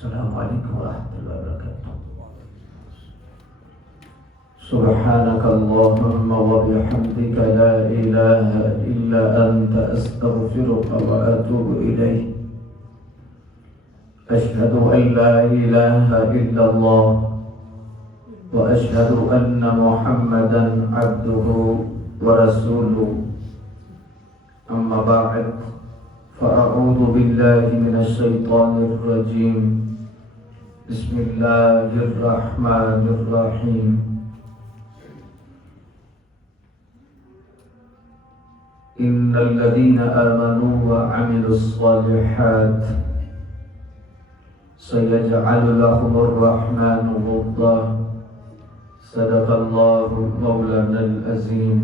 السلام علیکم ورحمۃ اللہ وبرکاتہ. سبحانك اللهم وبحمدك لا إله إلا أنت أستغفرك وأتوب إليك. أشهد أن لا إله إلا الله وأشهد أن محمدا عبده ورسوله. أما بعد فأعوذ بالله من الشيطان الرجيم. بسم الله الرحمن الرحيم. إن الذين آمنوا وعملوا الصالحات سيجعل لهم الرحمن ودا. صدق الله مولانا العظيم.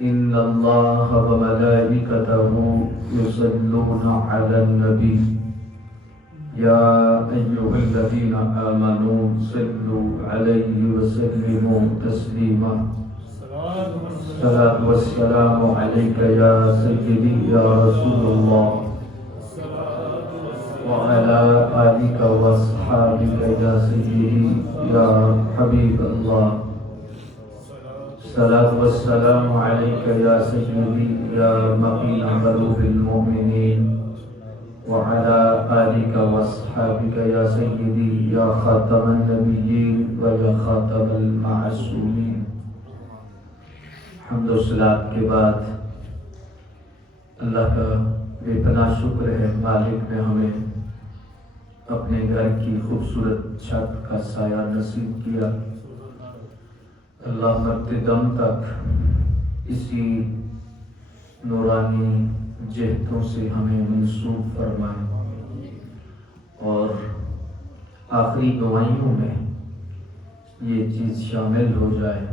إن الله وملائكته يصلون على النبي يا أيها الذين آمنوا صلوا عليه وسلموا تسليما. الصلاة والسلام عليك يا سيدي يا رسول الله وعلى آلك وأصحابك يا سيدي يا حبيب الله. الصلاة والسلام عليك يا سيدي يا مقيم قلوب المؤمنين وعلى آلك وأصحابك يا سيدي يا خاتم النبيين ويا خاتم المعصومين. حمد و صلات کے بعد اللہ کا بے پناہ شکر ہے، مالک نے ہمیں اپنے گھر کی خوبصورت چھت کا سایہ نصیب کیا. اللہ مرتے دم تک اسی نورانی جہتوں سے ہمیں منسوب فرمائے اور آخری گواہیوں میں یہ چیز شامل ہو جائے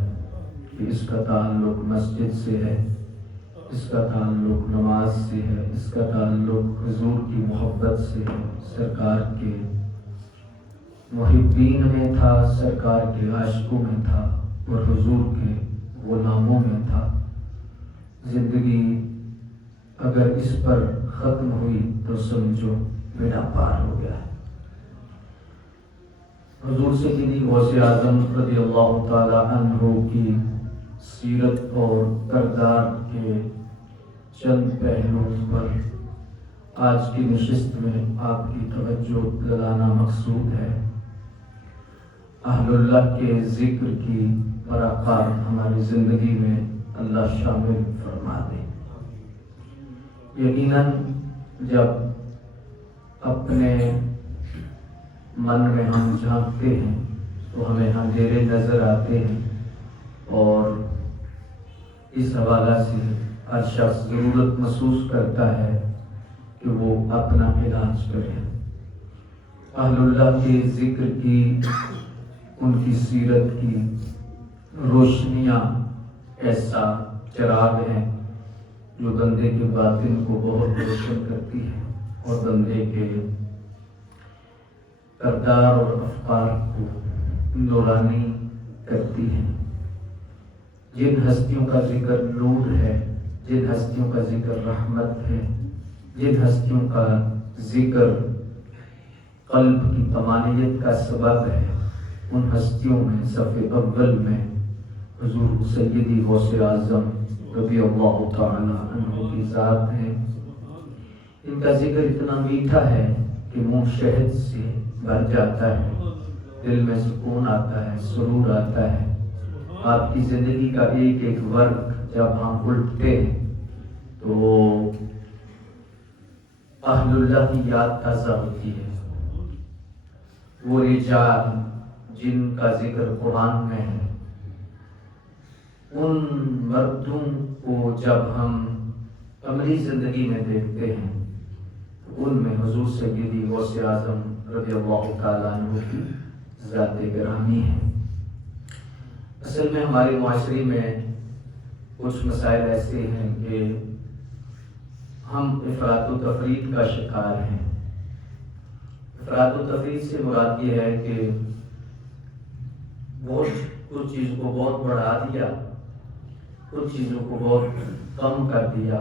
کہ اس کا تعلق مسجد سے ہے، اس کا تعلق نماز سے ہے، اس کا تعلق حضور کی محبت سے ہے. سرکار کے محبین میں تھا، سرکار کے عاشقوں میں تھا اور حضور کے غلاموں میں تھا. زندگی اگر اس پر ختم ہوئی تو سمجھو بیڑا پار ہو گیا ہے. حضور سیدی غوث اعظم رضی اللہ تعالی عنہ کی سیرت اور کردار کے چند پہلوؤں پر آج کی نشست میں آپ کی توجہ دلانا مقصود ہے. اہل اللہ کے ذکر کی برکات ہماری زندگی میں اللہ شامل فرما دے. یقیناً جب اپنے من میں ہم جھانکتے ہیں تو ہمیں اندھیرے نظر آتے ہیں اور اس حوالہ سے ہر شخص ضرورت محسوس کرتا ہے کہ وہ اپنا علاج کرے. اہل اللہ کے ذکر کی، ان کی سیرت کی روشنیاں ایسا چراغ ہیں جو بندے کے باطن کو بہت روشن کرتی ہے اور بندے کے کردار اور افکار کو نورانی کرتی ہے. جن ہستیوں کا ذکر نور ہے، جن ہستیوں کا ذکر رحمت ہے، جن ہستیوں کا ذکر قلب کی طمانینت کا سبب ہے، ان ہستیوں میں صف اول میں حضور سیدی غوث اعظم رضی اللہ تعالی عنہ کی ذات ہے. ان کا ذکر اتنا میٹھا ہے کہ منہ شہد سے بھر جاتا ہے، دل میں سکون آتا ہے، سرور آتا ہے. آپ کی زندگی کا ایک ایک ورق جب ہم الٹتے ہیں تو اہل اللہ کی یاد تازہ ہوتی ہے. وہ رجال جن کا ذکر قرآن میں ہے، ان مردوں کو جب ہم عملی زندگی میں دیکھتے ہیں تو ان میں حضور سیدی غوث اعظم رضی اللہ تعالیٰ عنہ کی ذات گرامی ہے. اصل میں ہمارے معاشرے میں کچھ مسائل ایسے ہیں کہ ہم افراط و تفریط کا شکار ہیں. افراط و تفریط سے مراد یہ ہے کہ کچھ چیزوں کو بہت بڑھا دیا، کچھ چیزوں کو بہت کم کر دیا.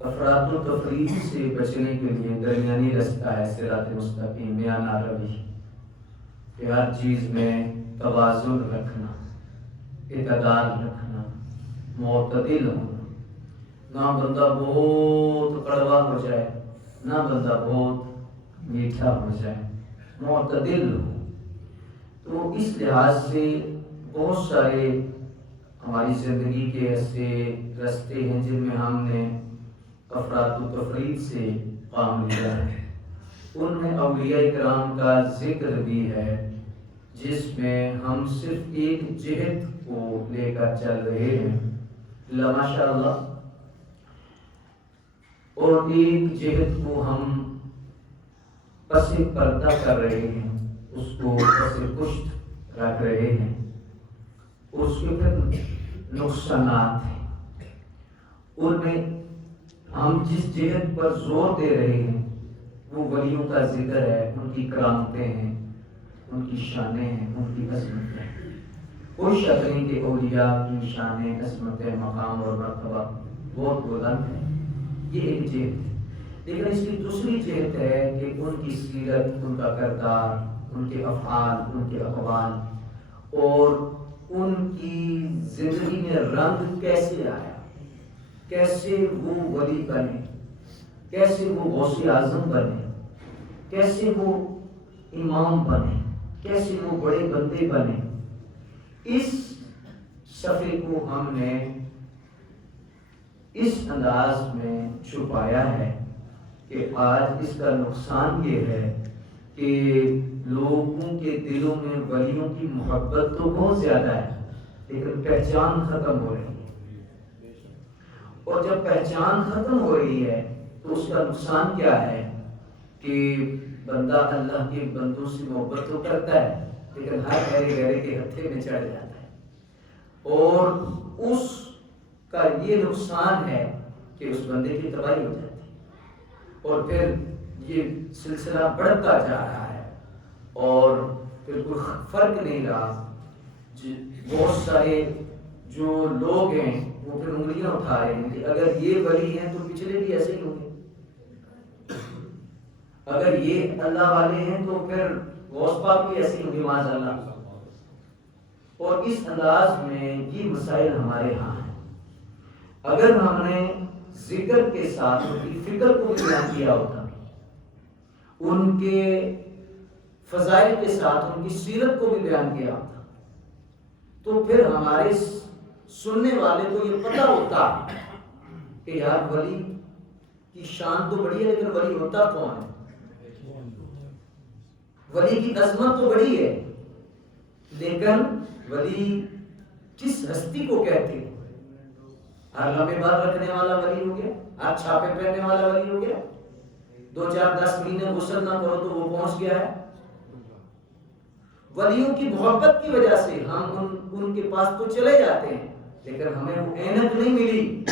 افراط و تفریط سے بچنے کے لیے درمیانی رستہ ہے صراط مستقیم، میانہ روی، کہ ہر چیز میں توازن رکھنا، اعتدال رکھنا، معتدل ہونا، نہ بندہ بہت کڑوا ہو جائے نہ بندہ بہت میٹھا ہو جائے، معتدل ہو۔ تو اس لحاظ سے بہت سارے ہماری زندگی کے ایسے رستے ہیں جن میں ہم نے افراط و تفریط سے کام لیا ہے۔ ان میں اولیاء کرام کا ذکر بھی ہے، جس میں ہم صرف ایک جہت کو لے کر چل رہے ہیں، ماشاء اللہ، اور ایک جہت کو ہم پس پردہ کر رہے ہیں، اس کو پس پشت رکھ رہے ہیں، اس کے پھر نقصانات ہیں۔ ان میں ہم جس جہت پر زور دے رہے ہیں وہ ولیوں کا ذکر ہے، ان کی کرامتیں ہیں، ان کی شانیں ہیں، ان کی عظمتیں ہیں۔ کوئی شک نہیں کہ اولیاء کی شانیں، عظمتیں، مقام اور مرتبہ بہت بلند ہے، یہ ایک جہت ہے۔ لیکن اس کی دوسری جہت ہے کہ ان کی سیرت، ان کا کردار، ان کے افعال، ان کے اقوال اور ان کی زندگی میں رنگ کیسے آیا، کیسے وہ ولی بنے، کیسے وہ غوث اعظم بنے، کیسے وہ امام بنے، کیسے وہ بڑے بندے بنے۔ اس صفحے کو ہم نے اس انداز میں چھپایا ہے کہ آج اس کا نقصان یہ ہے کہ لوگوں کے دلوں میں ولیوں کی محبت تو بہت زیادہ ہے، لیکن پہچان ختم ہو رہی ہے۔ اور جب پہچان ختم ہو رہی ہے تو اس کا نقصان کیا ہے کہ بندہ اللہ کے بندوں سے محبت تو کرتا ہے، لیکن ہر گہرے گہرے کے ہتھے میں چڑھ جاتا ہے، اور اس کا یہ نقصان ہے کہ اس بندے کی تباہی ہو جاتی ہے، اور پھر یہ سلسلہ بڑھتا جا رہا ہے، اور پھر کوئی فرق نہیں رہا۔ بہت سارے جو لوگ ہیں وہ پھر انگلیاں اٹھا رہے ہیں کہ اگر یہ ولی ہیں تو پچھلے بھی ایسے ہی ہوں گے، اگر یہ اللہ والے ہیں تو پھر غوث پاک بھی ایسے ہی ہوں گے، معاذ اللہ۔ اور اس انداز میں یہ مسائل ہمارے ہاں ہیں۔ اگر ہم نے ذکر کے ساتھ ان کی فکر کو بھی بیان کیا ہوتا، ان کے فضائل کے ساتھ ان کی سیرت کو بھی بیان کیا ہوتا، تو پھر ہمارے سننے والے کو یہ پتہ ہوتا کہ یار ولی کی شان تو بڑی ہے، لیکن ولی ہوتا کون ہے؟ ولی کی عظمت تو بڑی ہے، لیکن ولی کس ہستی کو کہتے ہیں؟ ہر لمبے بال رکھنے والا ولی ہو گیا، ہر چھاپے پہننے والا ولی ہو گیا، 2 4 10 مہینے غسل نہ کرو تو وہ پہنچ گیا ہے۔ ولیوں کی محبت کی وجہ سے ہم ان کے پاس تو چلے جاتے ہیں، لیکن ہمیں وہ اینک نہیں ملی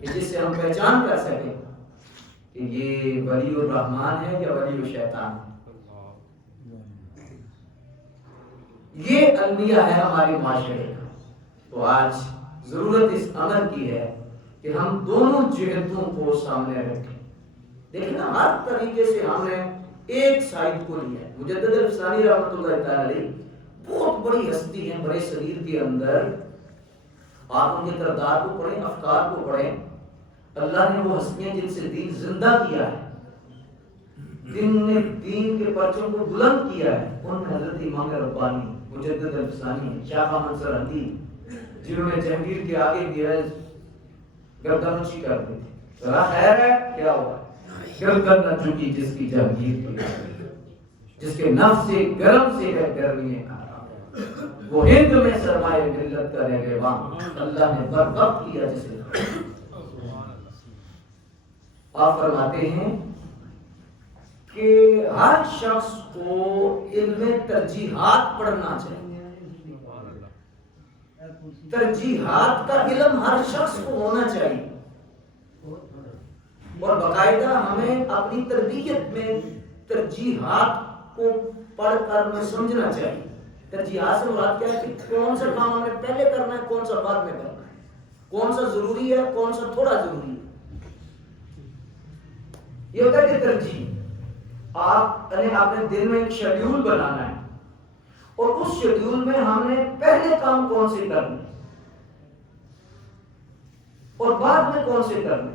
کہ جس سے ہم پہچان کر سکیں کہ یہ ولی الرحمان ہے یا ولی الشیطان ہے۔ یہ المیہ ہے ہمارے معاشرے کا۔ تو آج ضرورت اس امر کی ہے کہ ہم دونوں جہتوں کو سامنے رکھیں۔ دیکھنا ہر طریقے سے ہم نے ایک سائڈ کو لیا ہے۔ مجدد الفسانی رحمۃ اللہ تعالی علیہ بہت بڑی ہستی ہیں برے صغیر کے اندر، آپ ان کے کردار کو پڑھیں، افکار کو پڑھیں۔ اللہ نے وہ ہستیاں جن سے دین زندہ کیا ہے، جن نے دین کے پرچم کو بلند کیا ہے، ان میں حضرت امام ربانی، مجدد الفسانی، شاہ احمد سرہندی، جنہوں نے جہانگیر کے آگے بھی ہے گردن نوشی کر دی تھی۔ ذرا خیر ہے کیا ہوا؟ گردن نہ جھکی جس کی جہانگیر کی، جس کے نفس سے گرم سے ہے گرمی آرام، وہ ہند میں سرمایہ ملت کا نگہبان، اللہ نے بر وقت کیا جسے۔ آپ فرماتے ہیں کہ ہر شخص کو علم ترجیحات پڑھنا چاہیے۔ ترجیحات کا علم ہر شخص کو ہونا چاہیے، اور باقاعدہ ہمیں اپنی تربیت میں ترجیحات کو پڑھ کر ہمیں سمجھنا چاہیے۔ ترجیحات سے مراد کیا ہے کہ کون سا کام ہمیں پہلے کرنا ہے، کون سا بعد میں کرنا ہے، کون سا ضروری ہے، کون سا تھوڑا ضروری ہے۔ یہ ہوتا ہے کہ ترجیح، آپ نے دن میں ایک شیڈیول بنانا ہے اور اس شیڈیول میں ہم نے پہلے کام کون سے کرنے اور بعد میں کون سے کرنے،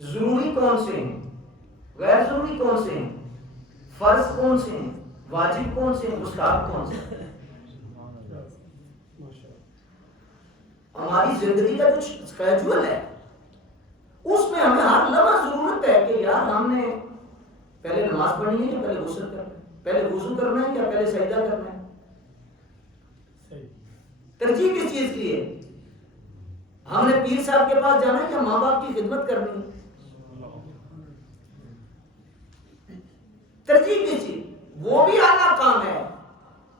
ضروری کون سے ہیں، غیر ضروری کون سے ہیں، فرض کون سے ہیں، واجب کون سے ہیں، مستحب کون سے ہیں۔ ہماری زندگی کا کچھ اسکیجول ہے، اس میں ہمیں ہر لمحہ ضرورت ہے کہ یار ہم نے پہلے نماز پڑھنی ہے یا پہلے غسل کرنا ہے، پہلے وضو کرنا ہے یا پہلے سجدہ کرنا ہے۔ ترجیح کس چیز کی ہے؟ ہم نے پیر صاحب کے پاس جانا ہے یا ماں باپ کی خدمت کرنی ہے؟ ترجیح کس چیز؟ وہ بھی اعلیٰ کام ہے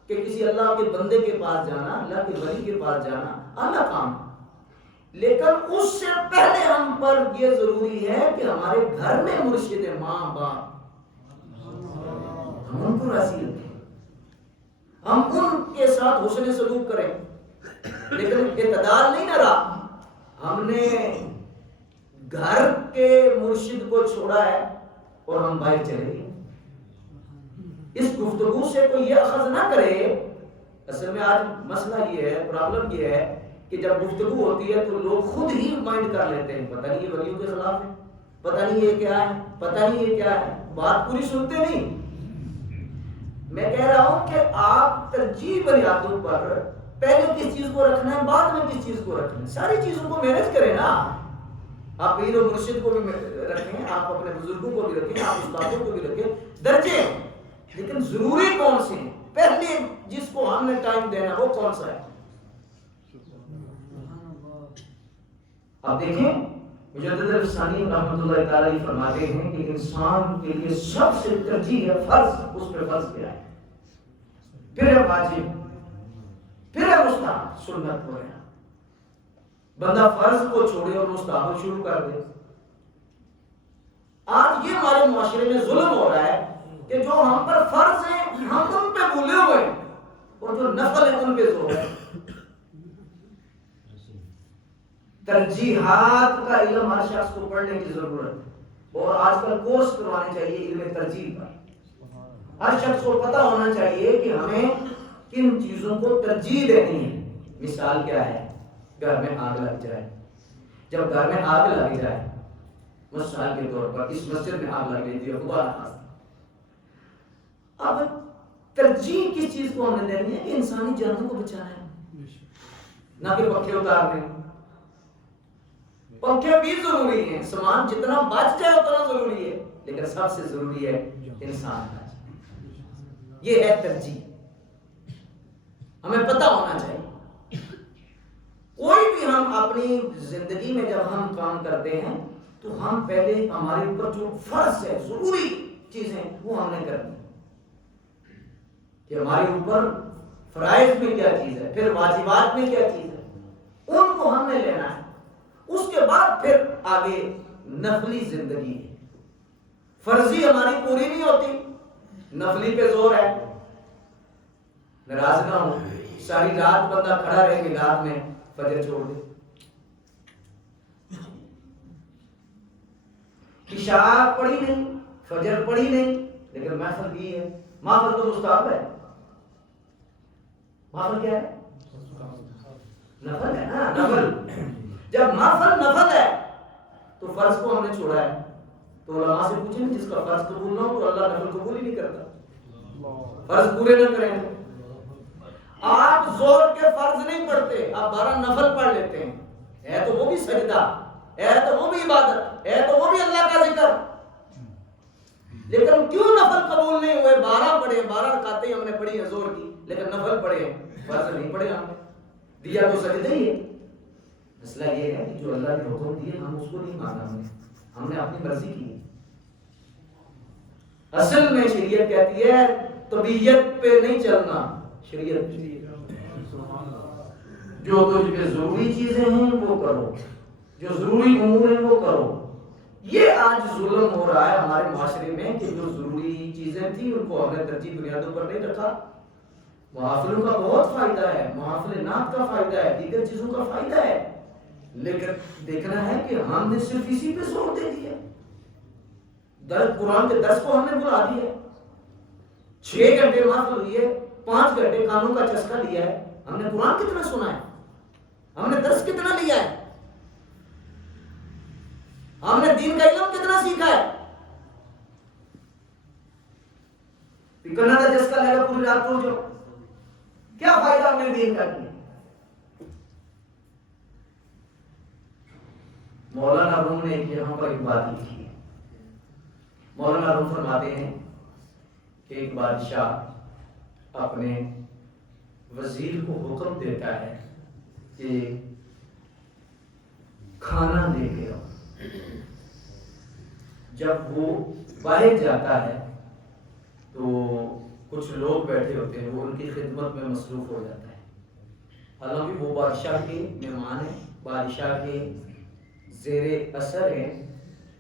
کہ کسی اللہ کے بندے کے پاس جانا، اللہ کے ولی کے پاس جانا اعلیٰ کام ہے، لیکن اس سے پہلے ہم پر یہ ضروری ہے کہ ہمارے گھر میں مرشد ماں باپ، ہم ان کو راضی رکھیں، ہم ان کے ساتھ حسن سلوک کریں، لیکن اعتدال نہیں نہ رہا، ہم نے گھر کے مرشد کو چھوڑا ہے اور ہم باہر چلے گئے۔ اس گفتگو سے کوئی یہ اخذ نہ کرے، اصل میں آج مسئلہ یہ ہے، پرابلم یہ ہے کہ جب گفتگو ہوتی ہے تو لوگ خود ہی مائنڈ کر لیتے ہیں، پتہ نہیں یہ ولیوں کے خلاف ہے، پتہ نہیں یہ کیا ہے، پتہ نہیں یہ کیا ہے، بات پوری سنتے نہیں۔ میں کہہ رہا ہوں کہ آپ ترجیح بنیادوں پر پہلے کس چیز کو رکھنا ہے، بعد میں کس چیز کو رکھنا ہے، ساری چیزوں کو مینج کریں نا۔ آپ پیر و مرشد کو بھی رکھیں، آپ اپنے بزرگوں کو بھی رکھیں، آپ استادوں کو بھی رکھیں، درجے، لیکن ضروری کون سے ہیں، پہلے جس کو ہم نے ٹائم دینا وہ کون سا ہے۔ آپ دیکھیں مجدد الثانی رحمۃ اللہ تعالی فرماتے ہیں کہ انسان کے لیے سب سے ترجیح ہے فرض، اس پہ فرض کیا ہے، پھر ہے واجب، پھر ہے مستحب، سنت ہو گیا۔ بندہ فرض کو چھوڑے اور مستحب شروع کر دے۔ آج یہ ہمارے معاشرے میں ظلم ہو رہا ہے کہ جو ہم پر فرض ہیں ہم ان پہ بھولے ہوئے ہیں اور جو نفل ہے ان پہ زور ہے۔ ترجیحات کا علم ہر شخص کو پڑھنے کی ضرورت ہے، اور آج کل کورس کروانے چاہیے علم ترجیح پر۔ ہر شخص کو پتہ ہونا چاہیے کہ ہمیں کن چیزوں کو ترجیح دینی ہے۔ مثال کیا ہے؟ گھر میں آگ لگ جائے، جب گھر میں آگ لگ جائے، مثال کے طور پر اس مسجد میں آگ لگ گئی تھی، خدا نخواستہ، اب ترجیح کس چیز کو ہم نے دینی ہے کہ انسانی جانوں کو بچانا ہے، نہ کہ پنکھے اتارنے۔ پنکھے بھی ضروری ہیں، سامان جتنا بچ جائے اتنا ضروری ہے، لیکن سب سے ضروری ہے انسان کا۔ یہ ہے ترجیح، ہمیں پتہ ہونا چاہیے۔ کوئی بھی ہم اپنی زندگی میں جب ہم کام کرتے ہیں تو ہم پہلے ہمارے اوپر جو فرض ہے، ضروری چیزیں وہ ہم نے کرنی، کہ ہمارے اوپر فرائض میں کیا چیز ہے، پھر واجبات میں کیا چیز ہے، ان کو ہم نے لینا ہے۔ اس کے بعد پھر آگے نفلی زندگی ہے۔ فرضی ہماری پوری نہیں ہوتی، نفلی پہ زور ہے۔ ناراض نہ ہو، ساری رات بندہ کھڑا رہے میلاد میں، فجر چھوڑ دے، عشاء پڑھی نہیں، فجر پڑھی نہیں، لیکن محفل بھی ہے۔ محفل تو مستحب ہے، محفل کیا ہے؟ نفل ہے نا، نفل۔ جب محفل نفل ہے تو فرض کو ہم نے چھوڑا ہے، تو علماء سے پوچھیں جس کا فرض قبول نہ ہو تو اللہ نفل قبول ہی نہیں کرتا، فرض پورے نہ کریں۔ آپ زور کے فرض نہیں پڑھتے، آپ 12 نفل پڑھ لیتے ہیں، ہے تو وہ بھی سجدہ، ہے تو وہ بھی عبادت، ہے تو وہ بھی اللہ کا ذکر، لیکن کیوں نفل قبول نہیں ہوئے؟ 12 پڑھے، 12 رکعتیں ہم نے پڑھی ہیں زور کی، لیکن نفل پڑھے، فرض نہیں پڑھے ہم نے، دیا تو سجدہ ہی ہے۔ مسئلہ یہ ہے کہ جو اللہ نے حکم دیے ہم اس کو نہیں مانا، ہم نے اپنی مرضی کی۔ اصل میں شریعت کہتی ہے طبیعت پہ نہیں چلنا، شریعت جو تجھ پہ ضروری چیزیں ہیں وہ کرو، جو ضروری امور ہیں وہ کرو۔ یہ آج ظلم ہو رہا ہے ہمارے معاشرے میں کہ جو ضروری چیزیں تھیں ان کو ہم نے ترجیح بنیادوں پر نہیں رکھا۔ محافلوں کا بہت فائدہ ہے، محافل نعت کا فائدہ ہے، دیگر چیزوں کا فائدہ ہے، لیکن دیکھنا ہے کہ ہم نے صرف اسی پہ زور دے دیا۔ قرآن کے درس کو ہم نے بلا دیا ہے. 6 گھنٹے محفل ہوئی ہے, 5 گھنٹے قانون کا چسکا لیا ہے. ہم نے قرآن کتنا سنا ہے, ہم نے درس کتنا لیا ہے, ہم نے دین کا علم کتنا سیکھا ہے. پکڑنا تھا چسکا لے گا پوری رات کو, جو کیا فائدہ ہم نے دین کا کیا. مولانا روم نے یہاں پر ایک بات لکھی ہے. مولانا روم فرماتے ہیں کہ ایک بادشاہ اپنے وزیر کو حکم دیتا ہے کہ کھانا لے کے آؤ. جب وہ باہر جاتا ہے تو کچھ لوگ بیٹھے ہوتے ہیں, وہ ان کی خدمت میں مصروف ہو جاتا ہے. حالانکہ وہ بادشاہ کے مہمان ہیں, بادشاہ کے زیر اثر ہیں,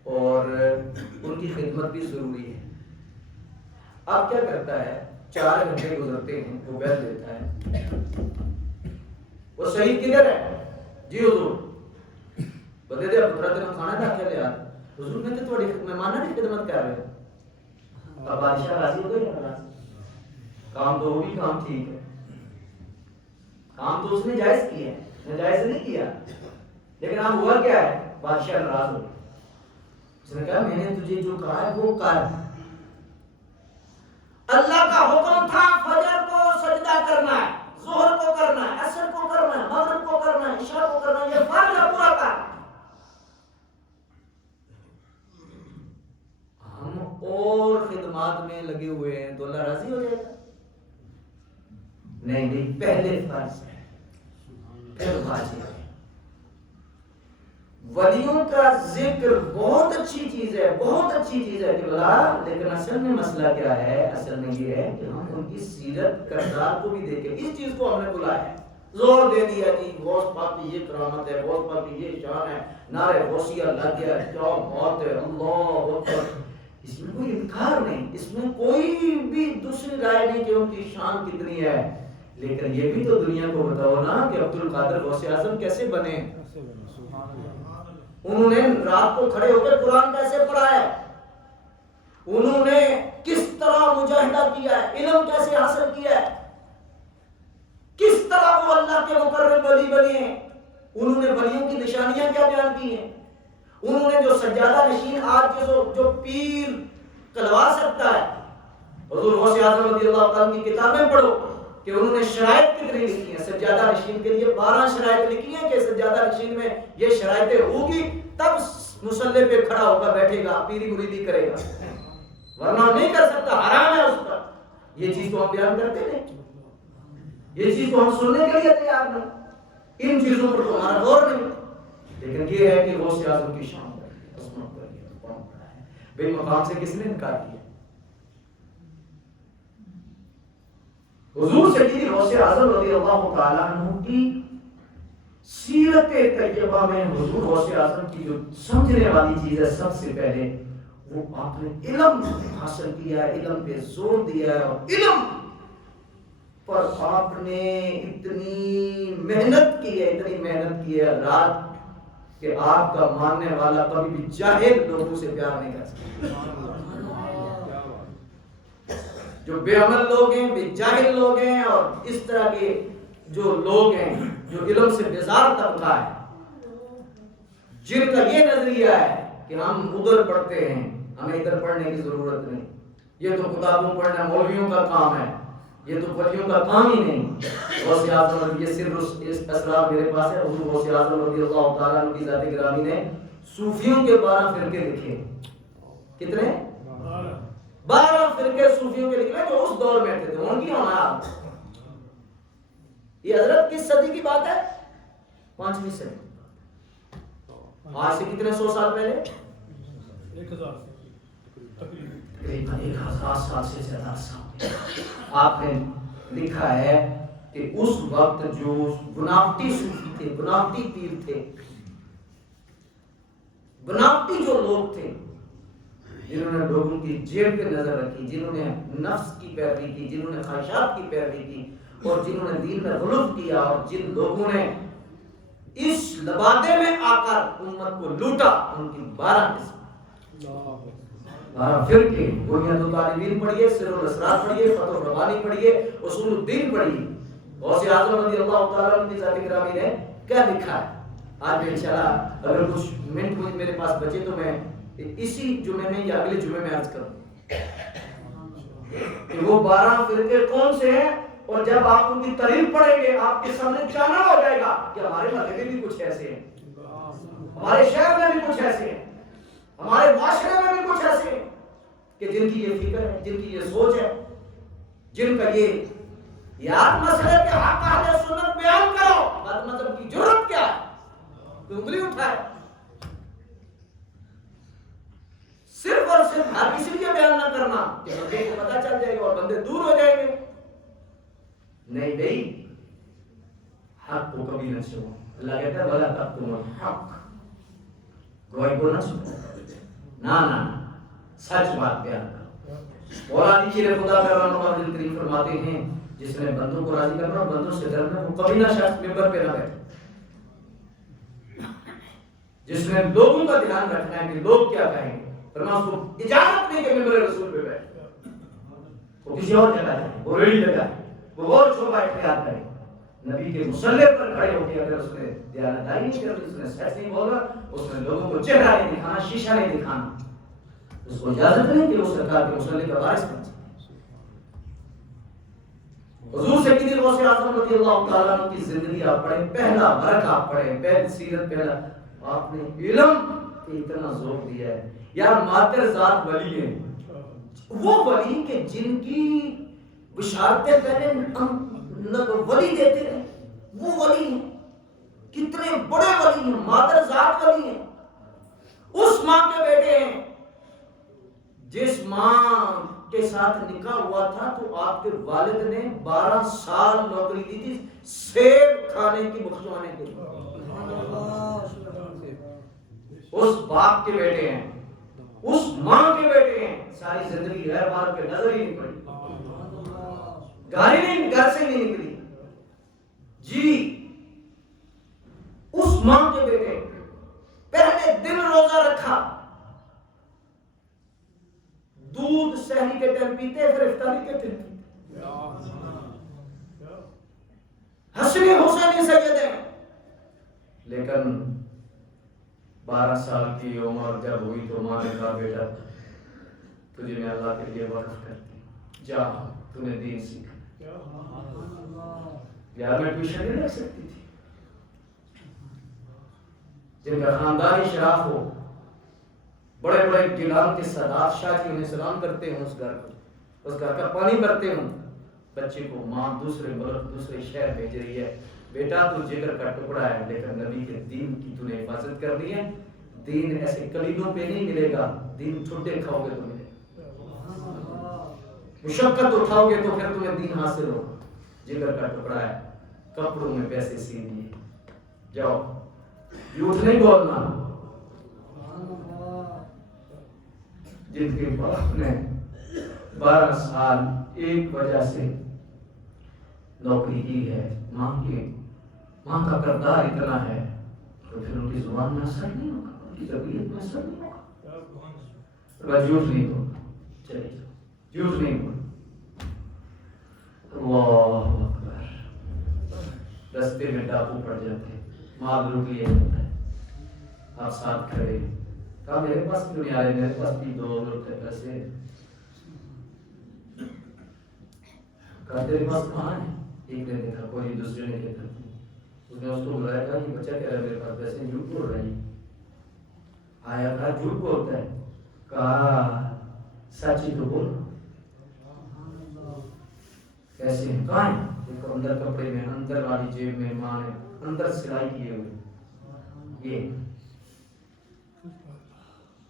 اور ان کی خدمت بھی ضروری ہے. اب کیا کرتا ہے, 4 گھنٹے گزرتے ہیں, وہ بیٹھ لیتا ہے. وہ شہید کدھر ہے؟ جی حضور. بندے دے پترا تیرا کھانا کھا کے لیا. حضور میں تو تھوڑی مہمانوں کی خدمت کر رہے ہیں. اب بادشاہ راضی ہو گئے. کام تو وہ بھی کام ٹھیک ہے, کام تو اس نے جائز کیا ہے, ناجائز نہیں کیا. لیکن اب ہوا کیا ہے, بادشاہ ناراض ہو گیا. اس نے کہا میں نے تجھے جو کہا ہے وہ کر. اللہ کا حکم تھا فجر کو سجدہ کرنا ہے, ظہر کو کرنا ہے, عصر کو کرنا ہے, مغرب کو کرنا ہے, عشاء کو کرنا ہے. یہ فرض ہے, پورا کر. ہم اور خدمات میں لگے ہوئے ہیں تو اللہ راضی ہو جائے گا؟ نہیں, پہلے فرض ہے, پھر واجب ہے. ولیوں کا ذکر بہت اچھی چیز ہے, بہت اچھی چیز ہے کہ بلا, لیکن اصل میں مسئلہ کیا ہے؟ اصل میں یہ ہے کہ ہم ان کی سیرت کردار کو بھی دیکھیں. اس چیز کو ہم نے بلایا ہے, زور دے دیا جی غوث پاک کی یہ کرامت ہے, غوث پاک کی یہ شان ہے, نعرہ غوثیہ لگ گیا, کیا بات ہے, اللہ اکبر. اس میں کوئی انکار نہیں, اس میں کوئی بھی دوسری رائے نہیں کہ ان کی شان کتنی ہے. لیکن یہ بھی تو دنیا کو بتاؤ نا کہ عبد القادر غوث اعظم کیسے بنے. انہوں نے رات کو کھڑے ہو کے قرآن کیسے پڑھا ہے, انہوں نے کس طرح مجاہدہ کیا ہے, علم کیسے حاصل کیا ہے, کس طرح وہ اللہ کے مقرب ولی بنے ہیں, انہوں نے ولیوں کی نشانیاں کیا بیان کی ہیں. انہوں نے جو سجادہ نشین آج کے جو پیر کلوا سکتا ہے, حضور غوث اعظم رضی اللہ تعالیٰ کی کتابیں پڑھو کہ انہوں نے شرائط کتنی لکھی ہیں. سجادہ نشین کے لیے 12 شرائط لکھی ہیں کہ سجادہ نشین میں یہ شرائطیں ہوگی تب مصلی پہ کھڑا ہوگا, بیٹھے گا, پیری مریدی کرے گا, ورنہ نہیں کر سکتا, حرام ہے اس پر. یہ چیز کو ہم بیان کرتے نہیں, یہ چیز کو ہم سننے کے لیے تیار نہیں, ان چیزوں پر تو ہمارا غور نہیں. لیکن یہ ہے کہ غوث اعظم کی شان بے مقام سے کس نے انکار کیا؟ حضور سیدی غوث اعظم رضی اللہ تعالیٰ عنہ کی سیرت طیبہ میں حضور غوث اعظم کی جو سمجھنے والی چیز ہے, سب سے پہلے وہ آپ نے علم حاصل کیا ہے, علم پہ زور دیا ہے, اور علم پر آپ نے اتنی محنت کی ہے, اتنی محنت کی ہے رات کہ آپ کا ماننے والا کبھی بھی جاہل لوگوں سے پیار نہیں کر سکتا. جو بے عمل لوگ ہیں, بے جاہل لوگ ہیں, اور اس طرح کے جو لوگ ہیں جو علم سے بیزار طبقہ ہے, جن کا یہ نظریہ ہے کہ ہم ادھر پڑھتے ہیں, ہمیں ادھر پڑھنے کی ضرورت نہیں, یہ تو کتابوں پڑھنا مولویوں کا کام ہے, یہ تو ولیوں کا کام ہی نہیں. غوث اعظم یہ سر اس اسرار میرے پاس ہے. حضور غوث اعظم رضی اللہ تعالیٰ عنہ کی ذات گرامی نے صوفیوں کے 12 فرقے لکھے. کتنے؟ 12 فرقے صوفیوں کے لکھے جو اس دور میں تھے. ان کی ہونا یہ حضرت کس صدی کی بات ہے؟ 5ویں صدی. آج سے کتنے 100 سال پہلے؟ 1000 سال سے زیادہ سال. آپ نے لکھا ہے کہ اس وقت جو بناوٹی صوفی تھے, بناوٹی پیر تھے, بناوٹی جو لوگ تھے, جنہوں نے لوگوں کی جیب پہ نظر رکھی, جنہوں نے نفس کی پیروی کی, جنہوں نے خواہشات کی پیروی کی, اور جنہوں نے دین میں غلط کیا, اور جن لوگوں نے اس لبادے میں آ کر امت کو لوٹا, ان کی 12 قسم. فرقے، بنیاد الطالبین پڑھیے، سر الاسرار پڑھیے، فتح الربانی پڑھیے، اصول الدین پڑھیے. غوث اعظم رضی اللہ تعالیٰ عنہ کی ذات گرامی نے کیا لکھا ہے. آج انشاءاللہ اگر کچھ منٹ میرے پاس بچے تو میں اسی جمعے میں یا اگلے جمعے میں عرض کروں کہ وہ 12 فرقے کون سے ہیں، اور جب آپ ان کی تعریف پڑھیں گے آپ کے سامنے جانا ہو جائے گا کہ ہمارے محلے میں بھی کچھ ایسے ہیں، ہمارے شہر میں بھی کچھ ایسے ہیں، ہمارے معاشرے میں بھی کچھ ایسے ہیں کہ جن کی یہ فکر ہے، جن کی یہ سوچ ہے، جن کا یہ یاد مسئلے کے حق اہل سنت بیان کرو. بد مذہب کی جرت کیا ہے کہ انگلی اٹھائے؟ صرف اور صرف حق اس لیے بیان نہ کرنا کہ بندے کو پتہ چل جائے گا اور بندے دور ہو جائیں گے. نہیں بھائی، حق کو کبھی نہ چھوڑو. اللہ کہتا ہے ولا تکتموا الحق، گواہی کو نہ چھپاؤ. نہ سچ بات بیان کرو. مولا علی شیر خدا کا دل کریم فرماتے ہیں جس نے بندوں کو راضی کرنا اور بندوں سے ڈرنا وہ کبھی نہ شخص ممبر پہ نہ بیٹھے. جس نے لوگوں کا دھیان رکھنا ہے کہ لوگ کیا کہیں گے، فرمایا اس کو اجازت نہیں کہ ممبر رسول پہ بیٹھے. وہ کسی اور جگہ جائے، وہ ریڑھی لگائے، وہ اور شعبہ اختیار کرے. نبی کے مصلی پر کھڑے ہو کے اگر اس نے دیانتداری نہیں کرتی، اس نے سچ نہیں بولا، اس نے لوگوں کو چہرہ نہیں دکھانا، شیشہ نہیں دکھانا، اس کو اجازت نہیں کہ وہ سرکار کے مصلی کا وارث بن جائے. حضور سیدی غوث اعظم رضی اللہ تعالیٰ عنہ کی زندگی آپ پڑھیں، پہلا ورق آپ پڑھیں، پہلی سیرت، پہلا آپ نے علم پہ اتنا زور دیا ہے. یار ماتر ذات ولی ہیں، وہ ولی کہ جن کی بشارتیں پہلے ولی دیتے رہے، وہ ولی ہیں. کتنے بڑے ولی ہیں، مادر ذات ولی ہیں. اس ماں کے بیٹے ہیں جس ماں کے ساتھ نکاح ہوا تھا تو آپ کے والد نے 12 سال نوکری دی تھی سیب کھانے کی بخشوانے کے لیے. اس باپ کے بیٹے ہیں، اس ماں کے بیٹے ہیں. ساری زندگی غیر بار پہ نظر ہی نہیں پڑی، گاڑی نہیں، گھر سے نہیں نکلی. جی اس ماں کے بیٹے پہلے دن روزہ رکھا، دودھ سحری کے ٹائم پیتے، پھر افطاری کے ٹائم پیتے. حسن حسین سید ہیں. لیکن 12 سال کی عمر جب ہوئی تو ماں نے کہا بیٹا تجھے میں اللہ کے لیے وقف کرتی ہوں، جا تو نے دین سیکھ. یار میں ٹیوشن نہیں رکھ سکتی تھی. جن کا خاندانی شراف ہو، بڑے بڑے گیلان کے سادات شاہ کی انہیں سلام کرتے ہوں، اس گھر کو، اس گھر کا پانی بھرتے ہوں. بچے کو ماں دوسرے ملک دوسرے شہر بھیج رہی ہے، بیٹا تو جگر کا ٹکڑا ہے لیکن نبی کے دین کی تو نے حفاظت کرنی ہے. دین ایسے کلیدوں پہ نہیں ملے گا، دین ٹھٹے کھاؤ گے تو ملے گا، مشقت اٹھاؤ گے تو پھر تمہیں دین حاصل ہوگا. جگر کا ٹکڑا ہے، کپڑوں میں پیسے سی دیے، جاؤ جھوٹ نہیں بولنا. جن کے باپ نے 12 سال ایک وجہ سے نوکری کی ہے، ماں کا کردار اتنا ہے تو پھر ان کی زبان میں اثر نہیں ہوگا، ان کی طبیعت میں اثر نہیں ہوگا. جھوٹ نہیں بولنا، چلے جاؤ، جھوٹ نہیں بولنا. اللہ اکبر. رستے میں ڈاکو پڑ جاتے، مال لوٹ لیا جاتا ہے، آپ ساتھ کھڑے. کہا میرے پاس کیوں نہیں آئے، میرے پاس بھی 2 روپے پیسے. کہا تیرے پاس کہاں ہے؟ ایک نے دیکھا، کوئی دوسرے نے دیکھا. اس نے اس کو بلایا، کہا یہ بچہ کہہ رہا ہے میرے پاس پیسے، جھوٹ بول رہا ہے. آیا کہا جھوٹ بولتا ہے. کہا سچ ہی تو بول. کیسے ہیں؟ کہاں ہیں؟ دیکھو اندر کپڑے میں، اندر والی جیب میں ماں نے اندر سلائی کیے ہوئے. یہ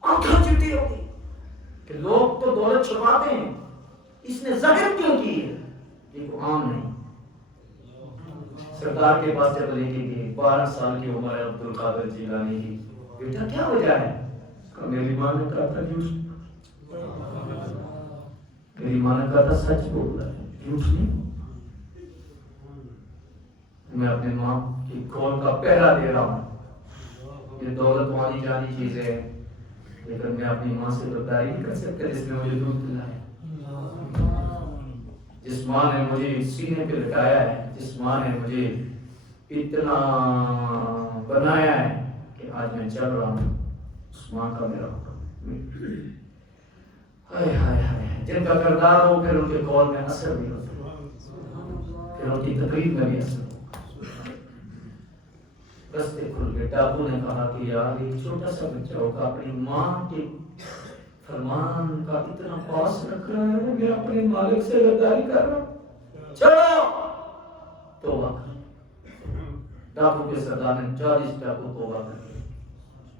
آنکھیں چٹی ہوگی کہ لوگ تو دولت چھپاتے ہیں، اس نے ظاہر کیوں کی ہے؟ یہ کو عام نہیں. سرکار کے پاس جب لے کے گئے، 12 سال کی عمر ہے عبد القادر جیلانی کی. بیٹا کیا وجہ ہے؟ میری ماں نے کہا تھا جھوٹ، میری ماں نے کہا تھا سچ بول رہا ہے، جھوٹ نہیں. میں اپنے ماں کی کھول کا پہرا دے رہا ہوں. یہ دولت والی جانی چیزیں لیکن میں اپنی ماں سے غداری نہیں کر سکتا جس نے مجھے دودھ پلایا، جس ماں نے مجھے سینے پہ لٹایا ہے، جس ماں نے مجھے اتنا بنایا ہے کہ آج میں چل رہا ہوں، اس ماں کا میرا ہائے ہائے ہائے، جن کا کردار ہو پھر ان کے قول میں اثر بھی ہوتا ہے، پھر ان کی تقریر میں بھی اثر ہوتا ہے۔ رستے کھل گئے، ڈاکو نے کہا کہ یار ایک چھوٹا سا بچہ ہوگا اپنی ماں کے فرمان کا اتنا پاس رکھ رہا ہے، میں اپنے مالک سے غداری کر رہا ہوں، چلو توبہ کر۔ ڈاکو کے سردار نے 40 ڈاکو توبہ کر کے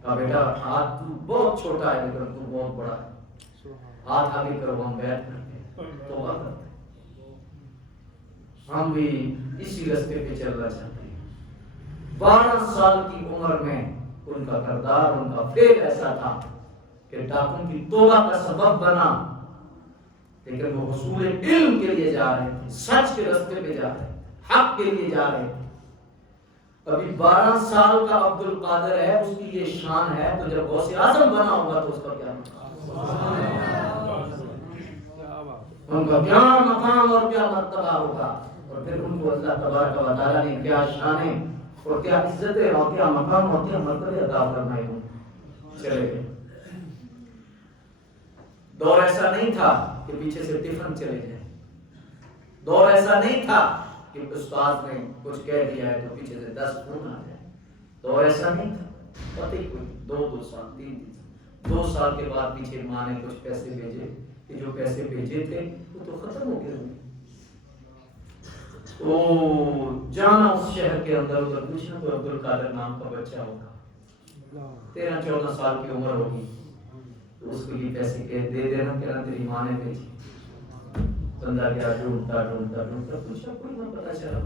کہا بیٹا ہاتھ تو بہت چھوٹا ہے لیکن تو بہت بڑا ہے، ہاتھ آگے کرو، ہم بیعت کرتے ہیں، توبہ کرتے ہیں، ہم بھی اسی راستے پہ چلنا چاہتے ہیں۔ 12 سال کی عمر میں ان کا کردار، ان کا فعل ایسا تھا کہ ڈاکوں کی توبہ کا سبب بنا، لیکن وہ حصول علم کے لیے جا رہے تھے، سچ کے راستے پہ جا رہے تھے، حق کے لیے جا رہے تھے۔ ابھی 12 سال کا عبد القادر ہے، اس کی یہ شان ہے، تو جب غوث اعظم بنا ہوگا تو اس کا کیا ان کا کیا مقام اور کیا مرتبہ ہوگا، اور پھر ان کو اللہ تبارک و تعالیٰ نے کیا شانیں اور کیا عزتیں اور کیا مقام اور کیا مرتبے عطا فرمائے ہوں۔ چلے گئے۔ دور ایسا نہیں تھا کہ پیچھے سے ٹفن چلے جائے، دور ایسا نہیں تھا کہ استاد نے کچھ کہہ دیا ہے تو پیچھے سے 10 فون آ جائے، دور ایسا نہیں تھا۔ پتہ ہی کوئی 2 سال 3 2 سال کے بعد پیچھے ماں نے کچھ پیسے بھیجے، کہ جو پیسے بھیجے تھے وہ تو ختم ہو گئے، تو جانا اس شہر کے اندر ادھر پوچھنا کوئی عبد القادر نام کا بچہ ہوگا، 13-14 سال کی عمر ہوگی، تو اس کو یہ پیسے دے دینا، کہنا تیری ماں نے بھیجی۔ بندہ گیا ڈھونڈتا ڈھونڈتا ڈھونڈتا پوچھا، کوئی نہ پتا چلا۔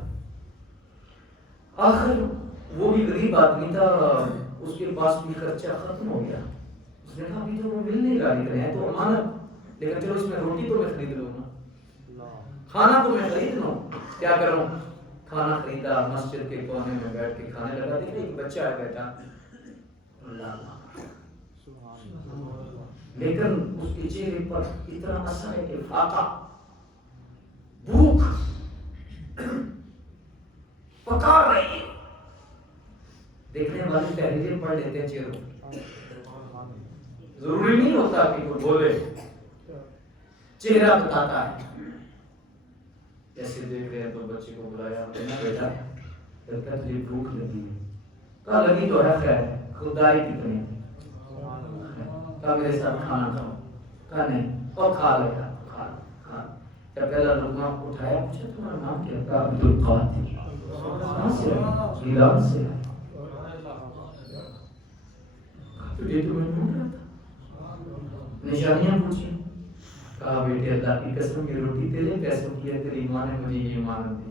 آخر وہ بھی غریب آدمی تھا، اس کے پاس بھی خرچہ ختم ہو گیا، اس نے کہا ابھی تو وہ مل نہیں رہا، لیکن ہے تو امانت، لیکن چلو اس میں روٹی تو میں خرید لوں گا، کھانا تو میں خرید لوں، کیا کروں؟ کھانا خریدا، مسجد کے کونے میں بیٹھ کے کھانے لگا، دیکھیں ایک بچہ ہے بیٹا، اللہ لیکن اس کے چہرے پر اتنا اثر ہے کہ فاقہ، بھوک پکار رہی ہے۔ دیکھنے والے تحریریں پڑھ لیتے ہیں چہروں، ضروری نہیں ہوتا کہ کوئی بولے، چہرہ بتاتا ہے۔ ایسے دیکھ رہے ہیں تو بچے کو بلایا، بیٹا لگتا ہے تجھے بھوک لگی ہے؟ کہا لگی تو ہے، خیر خدائی کتنی، کہا میرے ساتھ کھانا کھاؤ، کہا نہیں، اور کھا لیا، کھا جب پہلا لقمہ اٹھایا، پوچھا تمہارا نام کیا؟ کہا عبد القادر۔ کہاں سے ہے؟ ایران سے ہے۔ تجھے تو میں ڈھونڈ رہا تھا، نشانیاں پوچھی، کہا بیٹے اللہ کی قسم یہ روٹی تیرے پیسوں کی ہے، تیری ماں نے مجھے یہ امانت دی۔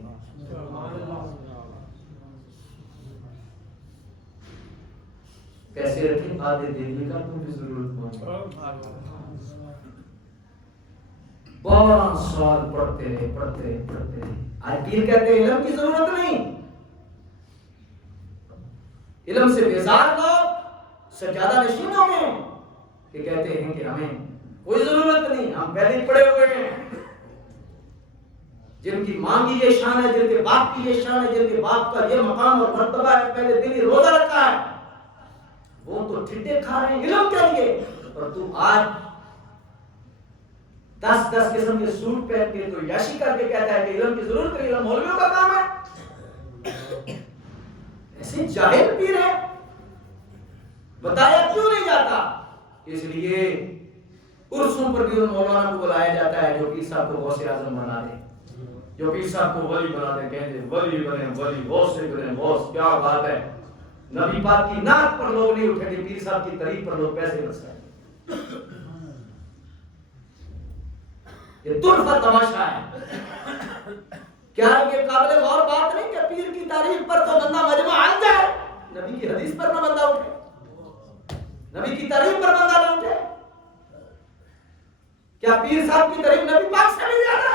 پیسے رکھے، آدھے دینے کا تم بھی ضرورت پہنچا۔ 12 سال پڑھتے رہے۔ آج پیر کہتے ہیں علم کی ضرورت نہیں، علم سے بیزار لوگ سجادہ نشینوں میں کہ کہتے ہیں کہ ہمیں کوئی ضرورت نہیں، ہم پہلے ہی پڑے ہوئے ہیں۔ جن کی ماں کی یہ شان ہے، جن کے باپ کی یہ شان ہے، جن کے باپ کا یہ مقام اور مرتبہ ہے، پہلے دن ہی روزہ رکھا ہے، وہ تو ٹھٹے کھا رہے ہیں علم کے لیے، اور تو آج 10 قسم کے سوٹ پہن کے تو یاشی کر کے کہتا ہے کہ علم کی ضرورت ہے، علم مولویوں کا کام ہے۔ ایسے جاہل پیر ہے، بتایا کیوں نہیں جاتا؟ اس لیے عرسوں پر بھی ان مولانا کو بلایا جاتا ہے جو پیر صاحب کو غوث اعظم بنا دے، جو پیر صاحب کو ولی بنا دے، کہتے ہیں ولی بنے ولی، غوث بنے غوث، کیا بات ہے۔ نبی پاک کی نعت پر لوگ نہیں اٹھے گے، پیر صاحب کی تعریف پر لوگ پیسے بچائیں۔ یہ طرفہ تماشا ہے۔ کیا یہ قابل غور بات نہیں کہ پیر کی تعریف پر تو بندہ مجمع آ جائے، نبی کی حدیث پر نہ بندہ اٹھے، نبی کی تعریف پر بندہ نہ اٹھے؟ کیا پیر صاحب کی تعریف نبی پاک سے نہیں زیادہ؟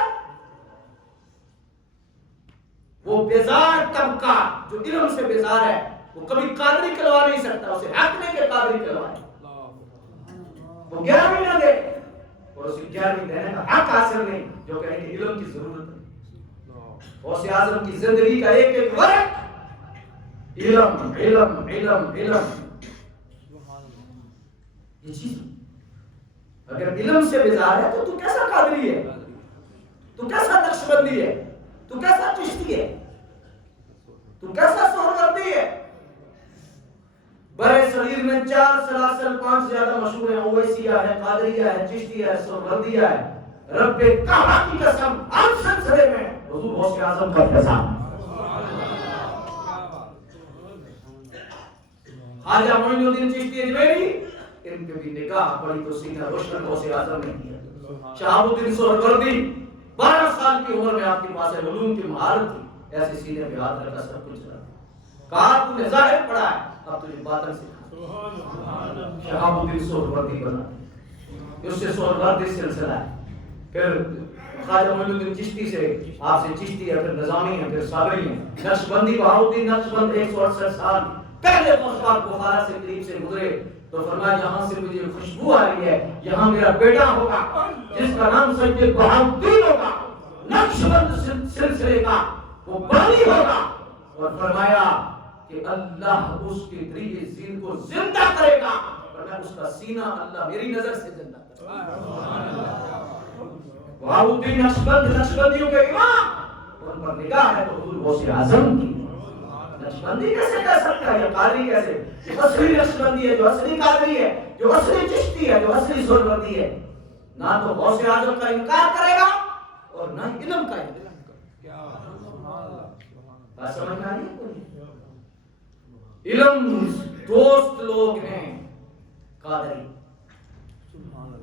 وہ بیزار طبقہ جو علم سے بیزار ہے، وہ کبھی قادری کہلوا نہیں سکتا، اسے حق نہیں کہ قادری کہلوائے۔ وہ 11ویں نہ دے اور اسے 11ویں دینے کا حق حاصل نہیں جو کہے کہ علم کی ضرورت ہے. غوث اعظم کی زندگی کا ایک ایک ورق علم علم علم علم. یہ چیز اگر علم سے بیزار ہے تو کیسا قادری ہے, تو کیسا نقشبندی ہے, تو کیسا چشتی ہے, تو کیسا سہروردی ہے. برے صغیر میں 4 سلاسل 5 زیادہ مشہور ہیں. اویسیہ ہے, قادریہ ہے, چشتیہ ہے, سہروردیہ ہے. رب کعبہ کی قسم ہر سلسلے میں حضور غوث اعظم کا فیضان. خواجہ معین الدین چشتی اجمیری, ان کے بھی نگاہ پڑی تو سینہ روشن غوث اعظم نے کیا. شہاب الدین سہروردی 12 سال کی عمر میں آپ کے پاس علوم کی مہارت تھی, ایسے سینے پہ ہاتھ رکھا سب کچھ رہا. کہا تو نے ظاہر پڑھا ہے, اب تجھے باطن سکھا. شہاب الدین سہروردی بنا, اس سے سہروردی سلسلہ ہے. پھر خواجہ معین الدین چشتی سے آپ سے چشتی ہے, پھر نظامی ہے, پھر صابری ہے. نقشبندی بہاؤالدین نقشبند 168 سال پہلے مصباح بخارا سے قریب سے گزرے تو فرمایا یہاں سے مجھے خوشبو آ رہی ہے, یہاں میرا بیٹا ہوگا جس کا نام سید بہاؤالدین ہوگا, نقشبند سلسلے کا وہ بانی ہوگا. اور فرمایا کہ اللہ اس کے ذریعے زین کو زندہ کرے گا, اور میں اس کا سینہ اللہ میری نظر سے زندہ کرے گا. بہاؤالدین نقشبند نقشبندیوں کے امام, ان پر نگاہ ہے تو حضور غوث اعظم کی. نقشبندی کیسے کہہ سکتا ہے, یہ قادری کیسے؟ جو اصلی نقشبندی ہے, جو اصلی قادری ہے, جو اصلی چشتی ہے, جو اصلی سہروردی ہے, نہ تو غوث اعظم کا انکار کرے گا اور نہ علم کا انکار. بات سمجھ میں آئی ہے؟ علم دوست لوگ ہیں قادری,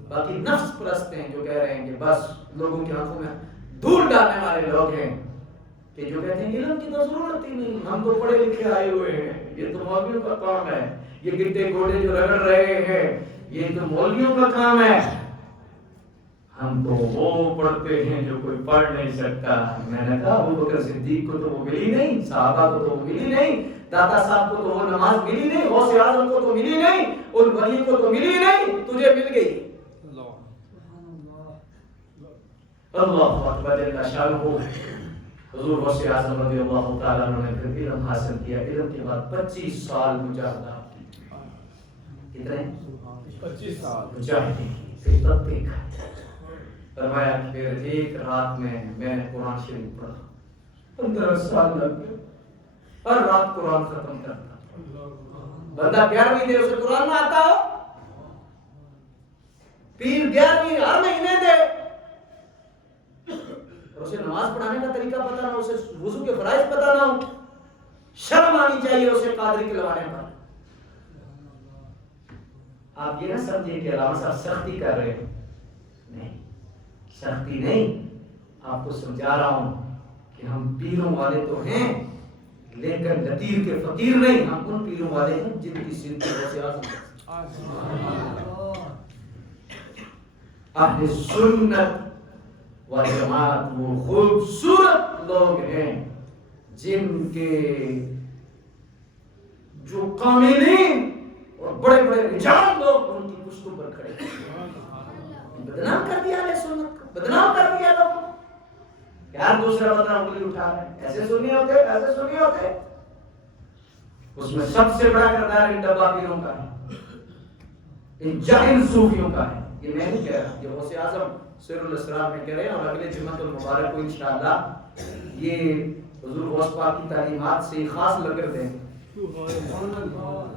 باقی نفس پرست ہیں جو کہہ رہے ہیں کہ بس لوگوں کی آنکھوں میں دھول ڈالنے والے لوگ ہیں کہ جو کہتے ہیں علم کی تو ضرورت ہی نہیں, ہم تو پڑھے لکھے آئے ہوئے ہیں, یہ تو مولویوں کا کام ہے, یہ گٹے گھوڑے جو رگڑ رہے ہیں یہ تو مولویوں کا کام ہے, ہم تو وہ پڑھتے ہیں جو کوئی پڑھ نہیں سکتا. میں نے کہا ابو بکر صدیق کو تو وہ ملی نہیں, صحابہ کو تو وہ ملی نہیں, دادا صاحب کو تو وہ نماز ملی نہیں, غوث اعظم کو تو ملی نہیں, ان ولی کو تو ملی نہیں, تجھے مل گئی. اللہ اکبر جل شانہ. حضور غوث اعظم رضی اللہ تعالیٰ عنہ نے پھر علم حاصل کیا. علم کے بعد 25 سال مجاہدات کی. کتنے؟ 25 سال مجاہدے کی. پھر تب دیکھا فرمایا پھر ایک رات میں نے قرآن شریف پڑھا. 15 سال لگ گئے, ہر رات قرآن ختم کرتا. بندہ 11ویں دے اسے قرآن نہ آتا ہو, پیر 11ویں ہر مہینے دے, اسے نماز پڑھانے کا طریقہ پتہ نہ ہو, اسے وضو کے فرائض پتہ نہ ہو, شرم آنی چاہیے اسے قادری کے لوانے پر. آپ یہ نہ سمجھیں کہ علامہ صاحب سختی کر رہے ہیں, نہیں سختی نہیں, آپ کو سمجھا رہا ہوں کہ ہم پیروں والے تو ہیں لیکن لطیر کے فقیر نہیں, ہم ان پیروں والے ہیں جن کی زندگی غوث اعظم. اہل سنت و جماعت وہ خوبصورت لوگ ہیں جن کے جو کاملین اور بڑے بڑے رجال لوگ ان کی پشتوں پر کھڑے ہیں. بدنام کر دیا اہل سنت کو, بدنام کر دیا لوگوں کو. یار دوسرا بندہ انگلی اٹھا رہا ہے, ایسے سنی ہوتے, ایسے سنی ہوتے. اس میں سب سے بڑا کردار ان ڈبہ پیروں کا ہے, ان جاہل صوفیوں کا ہے. یہ میں نہیں کہہ رہا, یہ غوث اعظم سر الاسرار میں کہہ رہے ہیں, اور اگلے جمعہ المبارک کو انشاءاللہ یہ حضور غوث پاک کی تعلیمات سے خاص لنگر دیں.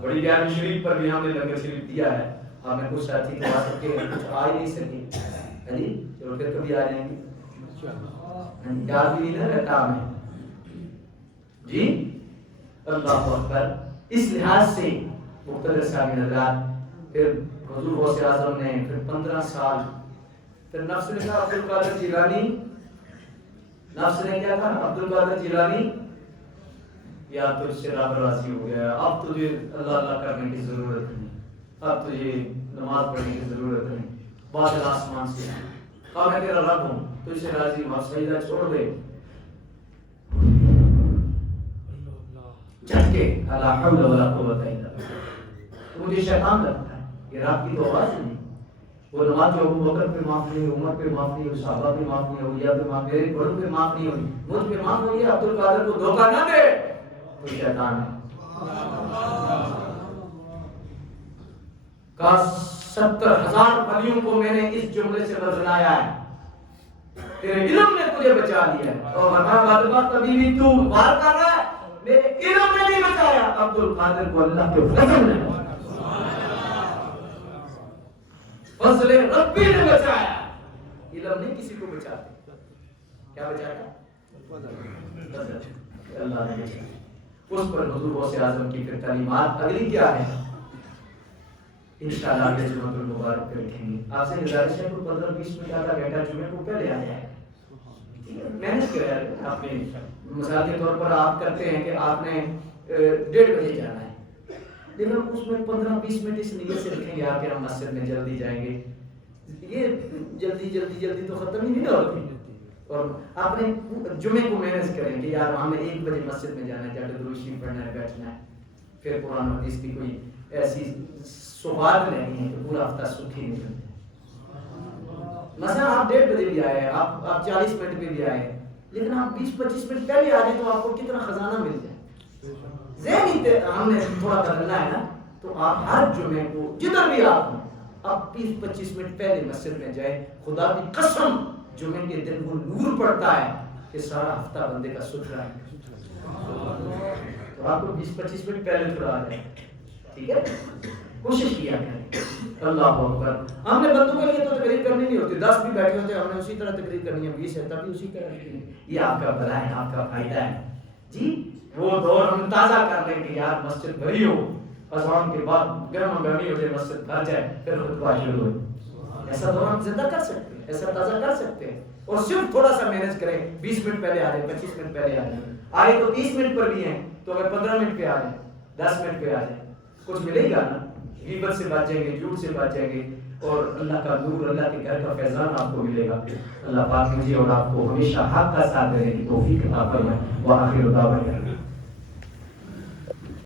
بڑی بیان شریف پر بھی ہم نے لنگر شریف دیا ہے. ہمیں کچھ ساتھی کو آ سکے, کچھ آ ہی نہیں سکے جی, چلو پھر کبھی آ جائیں گے, یاد بھی نہیں رہتا ہمیں جی. اللہ اکبر. اس لحاظ سے مقتدر صاحب حضرات, پھر حضور غوث اعظم نے پھر 15 سال, پھر نفس نے کہا عبد القادر جیلانی, نفس نے کیا کہا عبد القادر جیلانی یا تجھ سے رب راضی ہو گیا, اب تجھے اللہ اللہ کرنے کی ضرورت نہیں, اب تجھے نماز پڑھنے کی ضرورت نہیں, بادل آسمان سے کہا میں تیرا رب ہوں, تجھ سے راضی ہوں, اب سجدہ چھوڑ دے. جھٹکے لا حول ولا قوت الا باللہ. تو مجھے شیطان لگتا ہے, یہ رب کی تو آواز نہیں, وہ نماز جو ابو بکر پہ معاف نہیں ہوئی، عمر پہ معاف نہیں ہوئی، صحابہ پہ معاف نہیں ہوئی، یا پہ معاف، میرے بڑوں پہ معاف نہیں ہوئی، مجھ پہ معاف ہوئی ہے۔ عبد القادر کو دھوکہ نہ دے، وہ شیطان ہے۔ کا 70,000 ولیوں کو میں نے اس جملے سے بچایا ہے، تیرے علم نے تجھے بچا لیا ہے۔ اور فرمایا کبھی بھی تو بات کر رہا ہے، میرے علم نے نہیں بچایا، عبد القادر کو اللہ کے فضل نے، فضل ربی نے بچایا۔ علم نہیں کسی کو بچاتے، کیا بچاتا؟ اللہ نے بچایا۔ اس پر حضور غوث اعظم کی پھر تعلیمات اگلی کیا ہے انشاءاللہ آگے جمعہ المبارک پہ لکھیں گے۔ آپ سے گزارش ہے کوئی 15-20 منٹ آدھا گھنٹہ جمعے کو پہلے آ جائے، محنت کرے آپ نے۔ مثال کے طور پر آپ کرتے ہیں کہ آپ نے 1:30 بجے جانا ہے، لیکن اس میں 15-20 منٹ اس نیت سے رکھیں گے آپ کہ ہم مسجد میں جلدی جائیں گے۔ یہ جلدی تو ختم ہی نہیں ہوتی، اور آپ نے جمعے کو مینج کریں کہ یار ہمیں 1 بجے مسجد میں جانا ہے، جا کے درود شریف پڑھنا ہے، بیٹھنا ہے، پھر قرآن حدیث کی کوئی ایسی سوغات نہیں ہے کہ پورا ہفتہ سکھی نہیں کرتے۔ مثلا آپ 1:30 بجے بھی آئے، آپ 40 منٹ پہ بھی آئے، لیکن آپ 20-25 منٹ پہلے آ جائیں تو آپ کو کتنا خزانہ مل جائے۔ ذہنی ہم نے تھوڑا بدلنا ہے نا، تو آپ ہر جمعے کو جدھر بھی آپ ہوں، آپ 20-25 منٹ پہلے مسجد میں جائیں۔ خدا کی قسم جمعے کے دن وہ نور پڑتا ہے کہ سارا ہفتہ بندے کا ستھرا ہے۔ تو آپ کو 20-25 منٹ پہلے تھوڑا آ جائے، ٹھیک ہے؟ کوشش کیا کریں۔ اللہ اکبر۔ ہم نے بندوں کے لیے تو تقریر کرنی نہیں ہوتی، 10 بھی بیٹھے ہوتے ہیں، ہم نے اسی طرح تقریر کرنی ہے، 20 ہے تبھی اسی طرح کرنی ہے۔ یہ آپ کا بھلا ہے، آپ کا فائدہ ہے جی۔ وہ دور ہم تازہ کر لیں کہ یار مسجد بھری ہو، اذان کے بعد گرم گرمی ہو جائے، مسجد بھر جائے، پھر خطبہ شروع ہو۔ ایسا دور ہم زندہ کر سکتے ہیں، ایسا تازہ کر سکتے ہیں، اور صرف تھوڑا سا مینج کریں، 20 منٹ پہلے آ جائیں، 25 منٹ پہلے آ جائیں، آئے تو 30 منٹ پر بھی ہیں تو اگر 15 منٹ پہ آ جائیں، 10 منٹ پہ آ جائیں، کچھ ملے گا نا۔ غیبت سے بچ جائیں گے، جھوٹ سے بچ جائیں گے، اور اللہ کا نور، اللہ کے گھر کا فیضان آپ کو ملے گا۔ اللہ پاک مجھے اور آپ کو ہمیشہ حق کا ساتھ دینے کی توفیق عطا فرمائے۔ وآخر دعوانا